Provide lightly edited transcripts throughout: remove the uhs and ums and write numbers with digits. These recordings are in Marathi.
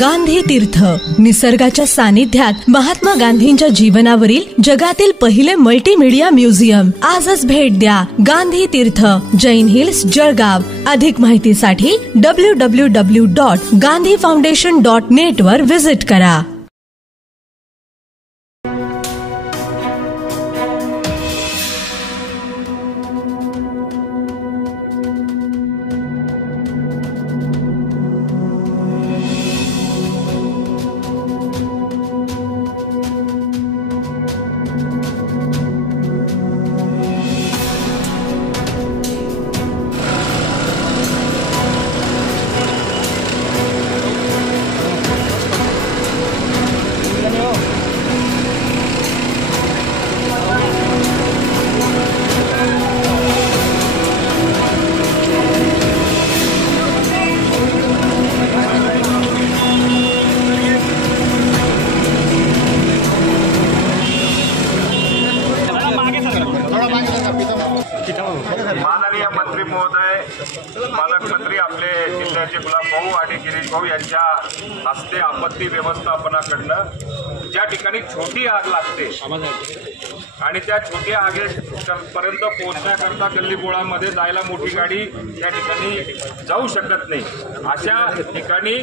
गांधी तीर्थ, निसर्गाच्या सानिध्यात महात्मा गांधींच्या जीवनावरील जगातील पहिले मल्टीमीडिया म्युझियम. आजच भेट द्या. गांधी तीर्थ, जैन हिल्स, जळगाव. अधिक माहितीसाठी www.gandhifoundation.net वर विजिट करा. माननीय मंत्री महोदय, पालकमंत्री आपले जिल्ह्याचे गुलाब भाऊ आणि गिरीश भाऊ यांच्या हस्ते आपत्ती व्यवस्थापनाकडनं ज्या ठिकाणी छोटी आग लागते आणि त्या छोट्या आगेपर्यंत पोहोचण्याकरता गल्लीबोळामध्ये जायला मोठी गाडी त्या ठिकाणी जाऊ शकत नाही, अशा ठिकाणी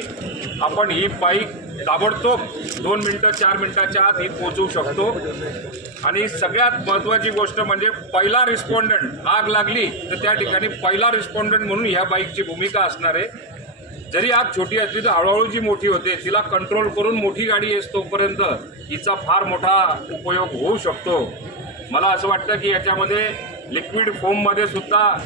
आपण ही बाईक ताबडतोब 2 मिनिटं 4 मिनिटाच्या आत ही पोहोचवू शकतो. आणि सगळ्यात महत्त्वाची गोष्ट म्हणजे पहिला रिस्पॉन्डंट, आग लागली तर त्या ठिकाणी पहिला रिस्पॉन्डंट म्हणून ह्या बाईकची भूमिका असणार आहे. जरी आग छोटी असली तर हळूहळू जी मोठी होते तिला कंट्रोल करून मोठी गाडी येस तोपर्यंत हिचा फार मोठा उपयोग होऊ शकतो. मला असं वाटतं की याच्यामध्ये लिक्विड फोममध्ये सुद्धा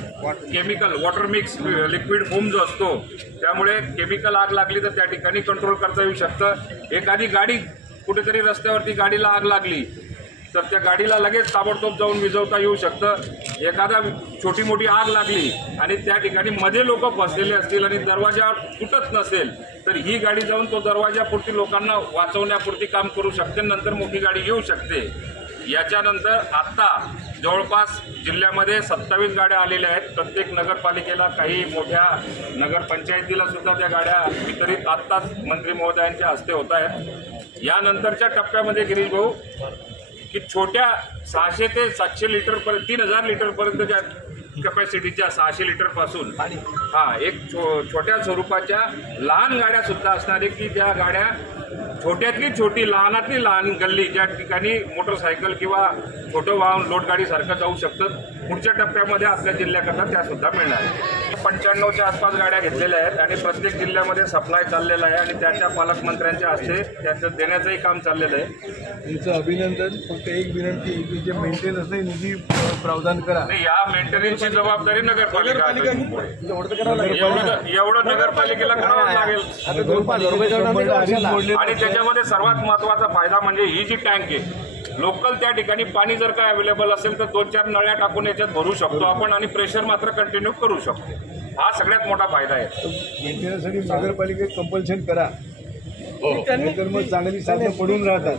chemical, water mix liquid foam जो असतो त्यामुळे केमिकल आग लागली तर त्या ठिकाणी कंट्रोल करता येऊ शकतं. एखादी गाडी कुठेतरी रस्त्यावरती गाडीला आग लागली तर त्या गाडीला लगेच ताबडतोब जाऊन विझवता येऊ शकतं. एखादा छोटी मोठी आग लागली आणि त्या ठिकाणी मध्ये लोक फसलेले असतील आणि दरवाजा तुटत नसेल तर ही गाडी जाऊन तो दरवाजापुरती लोकांना वाचवण्यापुरती काम करू शकते, नंतर मोठी गाडी येऊ शकते. याच्यानंतर आत्ता जवळपास जिल्ह्यामध्ये 27 गाड्या आलेल्या आहेत. प्रत्येक नगरपालिकेला, काही मोठ्या नगरपंचायतीला सुद्धा त्या गाड्या वितरित आत्ताच मंत्री महोदयांच्या हस्ते होत आहेत. यानंतरच्या टप्प्यामध्ये गिरीश भाऊ की छोट्या 600 ते 700 लिटरपर्यंत, 3000 लिटरपर्यंतच्या कॅपॅसिटीच्या 600 लिटरपासून एक छोट्या स्वरूपाच्या लहान गाड्या सुद्धा असणार आहे की ज्या गाड्या छोट्यातली छोटी, लहानातली लहान गल्ली ज्या ठिकाणी मोटरसायकल किंवा छोटं वाहन लोटगाडीसारखं जाऊ शकतं. पुढच्या टप्प्यामध्ये आपल्या जिल्ह्याकरता त्या सुद्धा मिळणार आहे. 95च्या आसपास गाड्या घेतलेल्या आहेत आणि प्रत्येक जिल्ह्यामध्ये सप्लाय चाललेला आहे आणि त्या पालकमंत्र्यांच्या हस्ते त्याचं देण्याचंही काम चाललेलं आहे. तुमचं अभिनंदन. फक्त एक विनंती आहे की जे मेंटेनन्स नाही निधी प्रावधान करा. नाही, या मेंटेनन्सची जबाबदारी नगरपालिका, एवढं नगरपालिकेला करावं लागेल. आणि त्याच्यामध्ये सर्वात महत्वाचा फायदा म्हणजे ही जी टँक आहे लोकल, त्या ठिकाणी पाणी जर काय अवेलेबल असेल तर 2-4 नळ्या टाकून याच्यात भरू शकतो आपण आणि प्रेशर मात्र कंटिन्यू करू शकतो. हा सगळ्यात मोठा फायदा आहे. मेंटेनन्ससाठी नगरपालिकेत कंपल्शन करा, तर मग चांगली साधनं पडून राहतात.